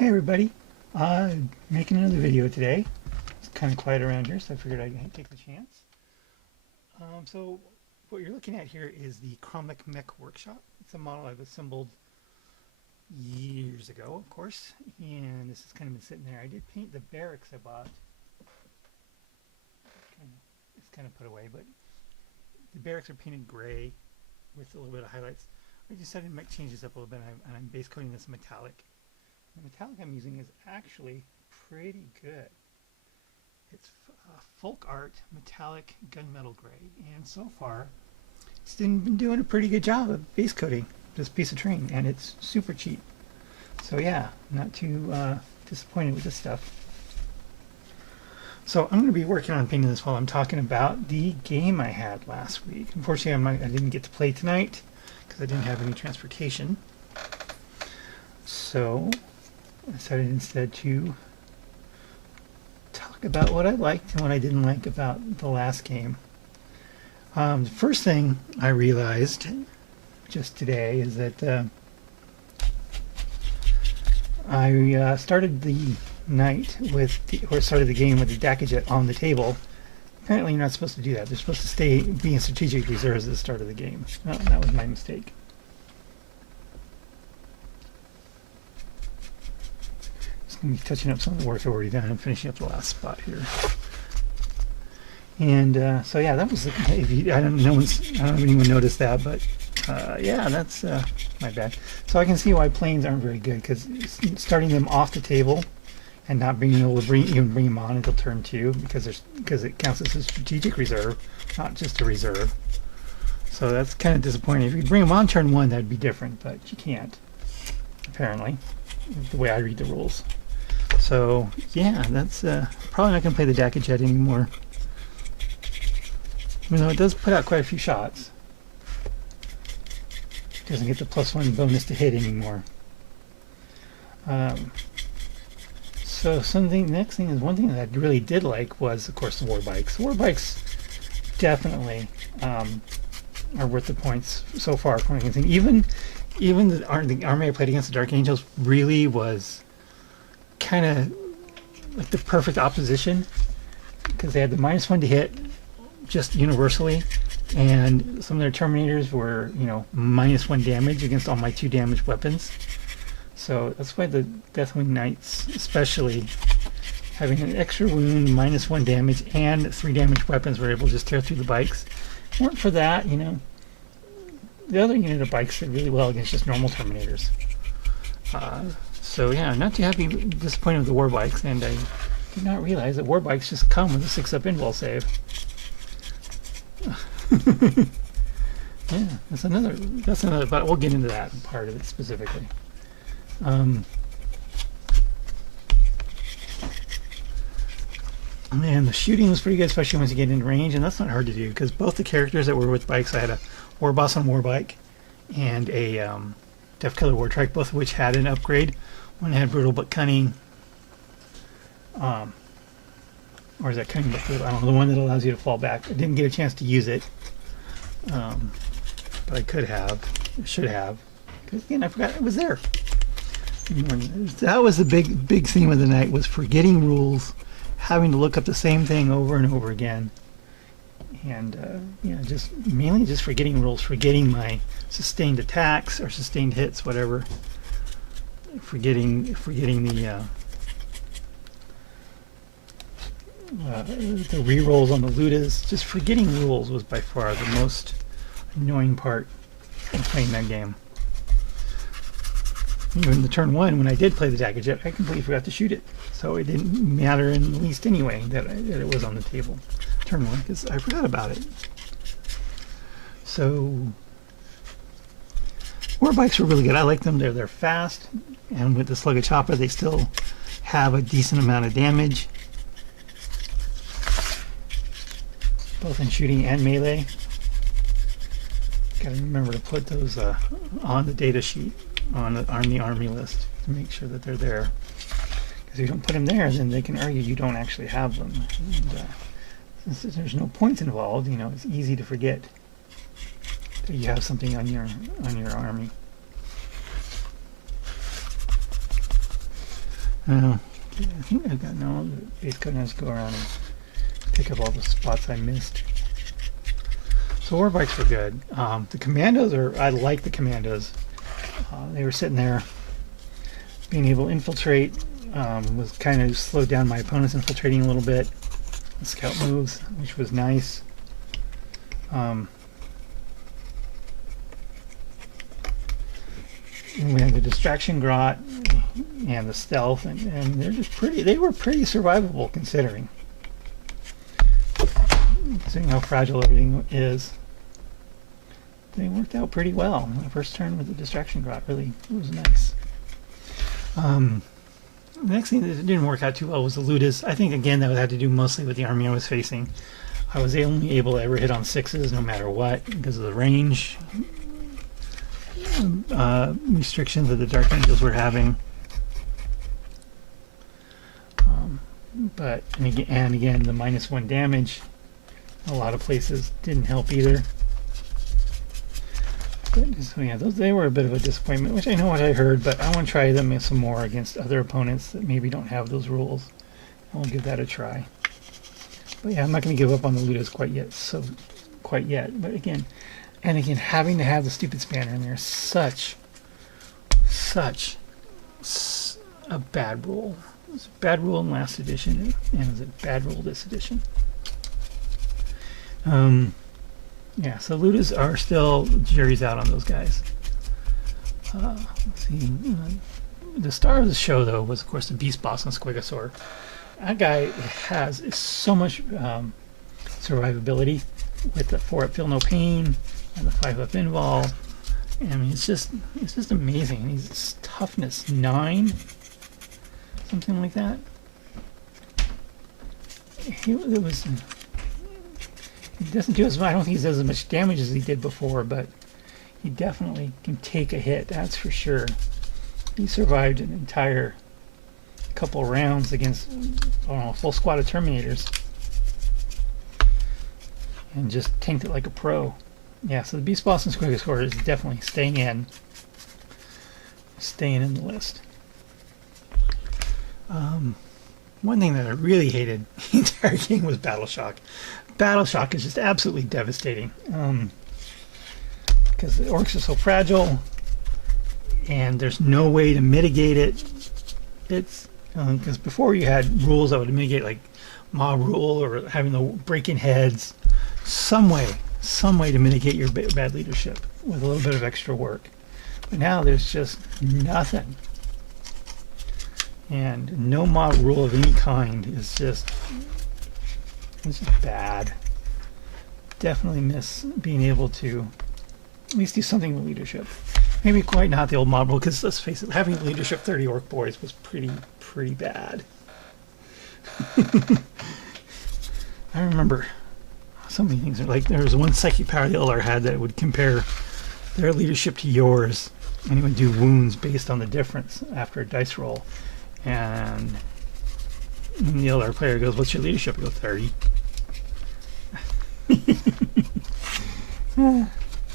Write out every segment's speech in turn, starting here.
Hey everybody, making another video today. It's kind of quiet around here, so I figured I'd take the chance. So what you're looking at here is the Comic Mech Workshop. It's a model I've assembled years ago, of course, and this has kind of been sitting there. I did paint the barracks I bought. It's kind of put away, but the barracks are painted gray with a little bit of highlights. I decided to make changes up a little bit, and I'm base coating this metallic. The metallic I'm using is actually pretty good. It's folk art metallic gunmetal gray, and so far it's been doing a pretty good job of base coating this piece of terrain, and it's super cheap. So yeah, not too disappointed with this stuff. So I'm going to be working on painting this while I'm talking about the game I had last week. Unfortunately, I didn't get to play tonight because I didn't have any transportation. So I decided instead to talk about what I liked and what I didn't like about the last game. The first thing I realized just today is that I started the night with started the game with the Dakajet on the table. Apparently you're not supposed to do that. They're supposed to be in strategic reserves at the start of the game. Oh, that was my mistake. Going to be touching up some of the work I've already done and finishing up the last spot here. And so yeah, that was I don't know if anyone noticed that, but yeah, that's my bad. So I can see why planes aren't very good, because starting them off the table and not being able to even bring them on until turn 2, because it counts as a strategic reserve, not just a reserve. So that's kind of disappointing. If you bring them on turn 1, that'd be different, but you can't, apparently, the way I read the rules. So yeah, that's probably not going to play the Dakajet anymore. Even though it does put out quite a few shots. It doesn't get the +1 bonus to hit anymore. So next thing is one thing that I really did like was, of course, the war bikes. War bikes definitely are worth the points so far. Even the army I played against, the Dark Angels, really was kind of like the perfect opposition, because they had the -1 to hit just universally, and some of their Terminators were, -1 damage against all my 2 damage weapons. So that's why the Deathwing Knights, especially having an extra wound, -1 damage, and 3 damage weapons, were able to just tear through the bikes. If it weren't for that, the other unit of bikes did really well against just normal Terminators. So yeah, not too happy, disappointed with the war bikes, and I did not realize that war bikes just come with a 6-up invul save. Yeah, that's another, but we'll get into that part of it specifically. And the shooting was pretty good, especially once you get in range, and that's not hard to do, because both the characters that were with bikes, I had a war boss on war bike and a Death Killer War Trike, both of which had an upgrade. One had brutal but cunning, or is that cunning but brutal? I don't know, the one that allows you to fall back. I didn't get a chance to use it, but I could have, should have, because again, I forgot it was there. That was the big theme of the night, was forgetting rules, having to look up the same thing over and over again, and just mainly just forgetting rules, forgetting my sustained attacks or sustained hits, whatever. Forgetting the rerolls on the Ludas. Just forgetting rules was by far the most annoying part of playing that game. Even the turn 1, when I did play the Dakajet, I completely forgot to shoot it, so it didn't matter in the least anyway that it was on the table turn 1, because I forgot about it. So war bikes were really good. I like them. They're fast, and with the Slugga Chopper, they still have a decent amount of damage, both in shooting and melee. Got to remember to put those on the data sheet on the army list to make sure that they're there. Because if you don't put them there, then they can argue you don't actually have them. And since there's no points involved, it's easy to forget that you have something on your army. I think I've got no base code. Now just go around and pick up all the spots I missed. So war bikes were good. The commandos I like the commandos. They were sitting there, being able to infiltrate. Was kind of slowed down my opponents infiltrating a little bit. The scout moves, which was nice. And we had the distraction grot and the stealth, and they're just pretty. They were pretty survivable considering how fragile everything is. They worked out pretty well. The first turn with the distraction grot really was nice. The next thing that didn't work out too well was the Ludus. I think again that had to do mostly with the army I was facing. I was only able to ever hit on 6s no matter what because of the range restrictions that the Dark Angels were having. And again the -1 damage a lot of places didn't help either. But so yeah, they were a bit of a disappointment, which I know what I heard, but I want to try them some more against other opponents that maybe don't have those rules. I'll give that a try. But yeah, I'm not going to give up on the Ludus quite yet. But again, having to have the stupid spanner in there is such a bad rule. It was a bad rule in last edition, and it was a bad rule this edition. Yeah, so Ludus are still, jury's out on those guys. Let's see. The star of the show, though, was, of course, the Beast Boss on Squigosaur. That guy has so much survivability with the 4-up Feel No Pain and the 5-up Invol. I mean, it's just amazing. He's toughness 9, something like that. He doesn't do as much. I don't think he does as much damage as he did before, but he definitely can take a hit. That's for sure. He survived an entire couple rounds against a full squad of Terminators, and just tanked it like a pro. Yeah, so the Beast Boss and Squigosaur is definitely staying in the list. One thing that I really hated the entire game was Battle Shock. Battle Shock is just absolutely devastating because the orcs are so fragile and there's no way to mitigate it. It's because before you had rules that would mitigate, like mob rule or having the break-in heads, some way to mitigate your bad leadership with a little bit of extra work. But now there's just nothing, and no mob rule of any kind is just. It's just bad. Definitely miss being able to at least do something with leadership. Maybe quite not the old mob rule, because let's face it, having leadership 30 orc boys was pretty bad. I remember so many things. Like there was one psychic power the Eldar had that would compare their leadership to yours, and he would do wounds based on the difference after a dice roll. And the Eldar player goes, "What's your leadership?" I go, 30.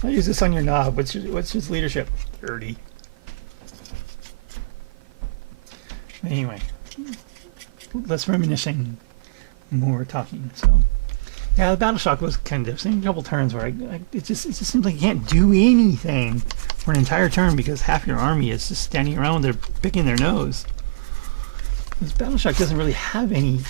I'll use this on your knob. What's his leadership? 30. Anyway, less reminiscing, more talking. So, yeah, the Battle Shock was kind of same couple turns where it just seems like you can't do anything for an entire turn because half your army is just standing around. They're picking their nose. This Battle Shock doesn't really have any,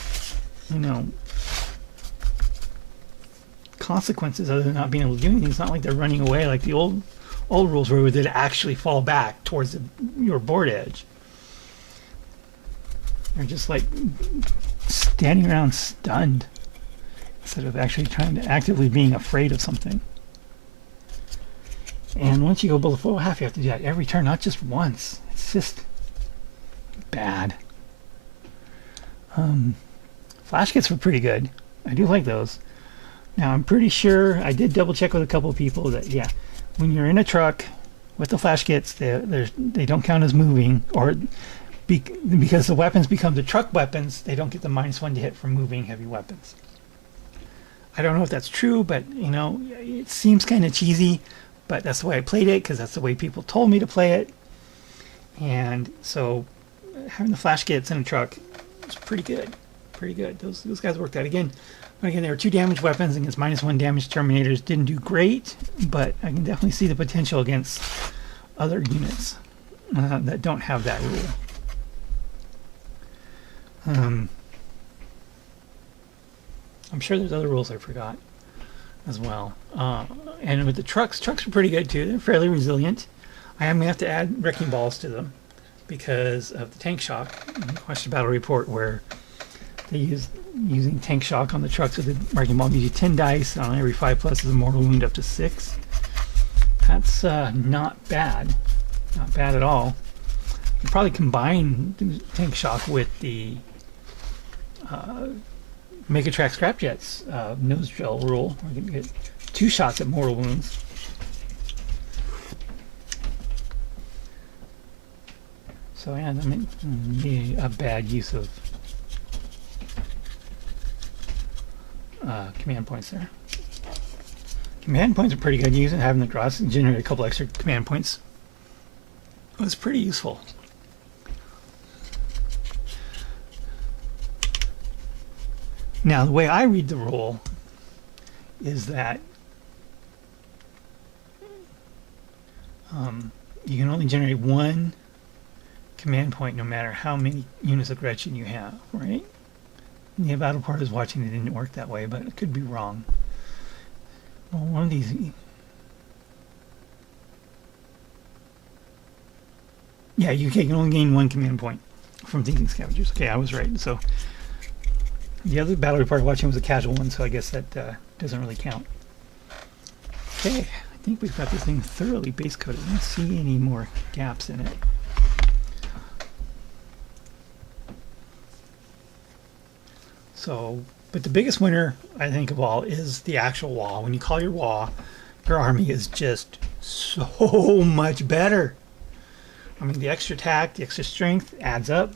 consequences other than not being able to do anything. It's not like they're running away like the old rules where they'd actually fall back towards your board edge. They're just like standing around stunned instead of actually trying to actively being afraid of something. And once you go below full half, you have to do that every turn, not just once. It's just bad. Flash kits were pretty good. I do like those. Now I'm pretty sure I did double check with a couple of people that when you're in a truck with the flash kits, they don't count as moving, or because the weapons become the truck weapons, they don't get the -1 to hit from moving heavy weapons. I don't know if that's true, but it seems kind of cheesy, but that's the way I played it because that's the way people told me to play it. And so having the flash kits in a truck was pretty good. Pretty good. Those guys worked out. Again, they were 2 damage weapons against -1 damage Terminators. Didn't do great, but I can definitely see the potential against other units that don't have that rule. I'm sure there's other rules I forgot as well. And with the trucks are pretty good too. They're fairly resilient. I am going to have to add wrecking balls to them because of the tank shock. Watch the battle report where they using tank shock on the trucks with the wrecking ball gives you 10 dice on every 5+ is a mortal wound up to 6. That's not bad. Not bad at all. You could probably combine the tank shock with the Make a Track Scrapjets nose drill rule. We can get 2 shots at mortal wounds. So yeah, that may be a bad use of command points there. Command points are pretty good. Using having the cross and generate a couple extra command points was pretty useful. Now, the way I read the rule is that you can only generate 1 command point no matter how many units of Gretchen you have, right? The battle part is watching it didn't work that way, but it could be wrong. Well, one of these... Yeah, you can only gain 1 command point from Thinking Scavengers. Okay, I was right. So the other battle report watching was a casual one, so I guess that doesn't really count. Okay, I think we've got this thing thoroughly base coated. I don't see any more gaps in it. So, but the biggest winner, I think, of all is the actual WA. When you call your WA, your army is just so much better. I mean, the extra attack, the extra strength adds up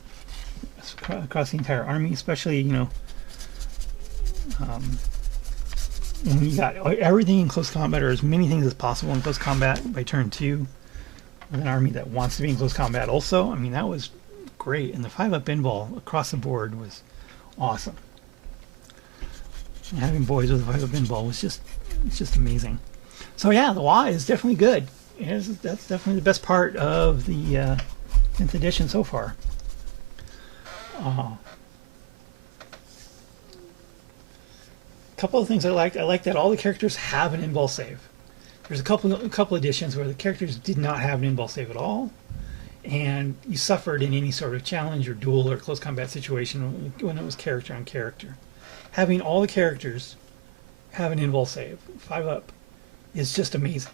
across the entire army, especially, you know, when you got everything in close combat, or as many things as possible in close combat by turn 2, with an army that wants to be in close combat also. I mean, that was great. And the 5-up pinball across the board was awesome. And having boys with a 5-up pinball was just amazing. So yeah, the WA is definitely good. That's definitely the best part of the 10th edition so far. A couple of things I liked. I like that all the characters have an in-ball save. There's a couple editions where the characters did not have an in-ball save at all, and you suffered in any sort of challenge or duel or close combat situation when it was character on character. Having all the characters have an in-ball save, 5-up, is just amazing.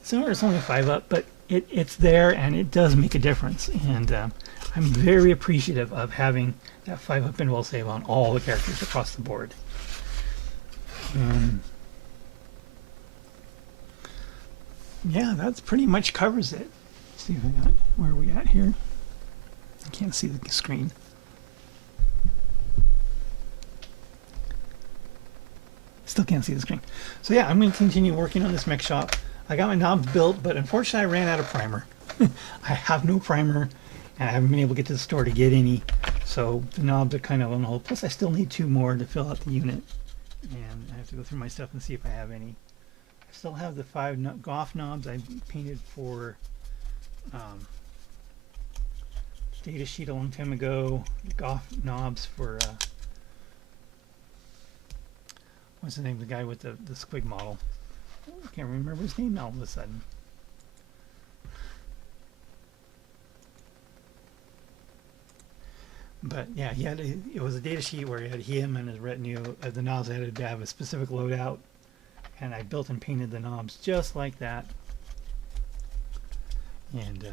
It's only 5-up, but it's there and it does make a difference. And I'm very appreciative of having that 5-up in-ball save on all the characters across the board. Yeah, that pretty much covers it. Let's see if I got, where are we at here? I can't see the screen. Still can't see the screen. So yeah, I'm going to continue working on this mech shop. I got my knobs built, but unfortunately I ran out of primer. I have no primer, and I haven't been able to get to the store to get any. So the knobs are kind of on hold. Plus I still need 2 more to fill out the unit. And I have to go through my stuff and see if I have any. I still have the 5 Goff knobs I painted for data sheet a long time ago. The Goff knobs for what's the name of the guy with the squig model? I can't remember his name now all of a sudden. But yeah, it was a data sheet where he had him and his retinue of the knobs had to have a specific loadout, and I built and painted the knobs just like that. And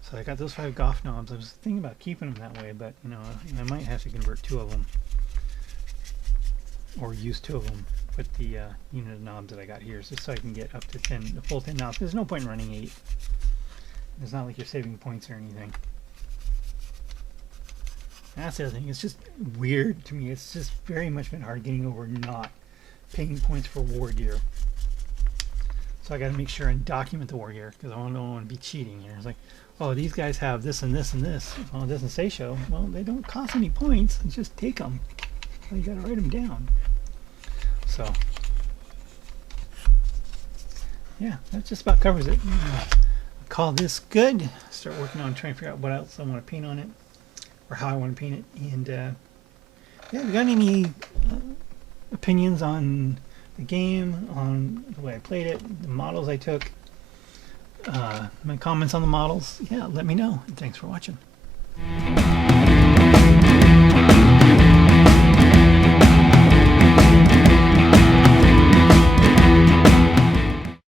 so I got those 5 Goff knobs. I was thinking about keeping them that way, but you know, I might have to convert 2 of them, or use 2 of them with the unit of knobs that I got here, just so I can get up to 10, the full 10 knobs. There's no point in running 8. It's not like you're saving points or anything. And that's the other thing. It's just weird to me. It's just very much been hard getting over not paying points for war gear. So I got to make sure and document the war here because I don't want to be cheating here. It's like, oh, these guys have this and this and this. Well, it doesn't say so. Well, they don't cost any points. Just take them. Well, you got to write them down. So, yeah, that just about covers it. Call this good. Start working on trying to figure out what else I want to paint on it, or how I want to paint it. And yeah, if you got any opinions on the game, on the way I played it, the models I took, my comments on the models, yeah, let me know. And thanks for watching.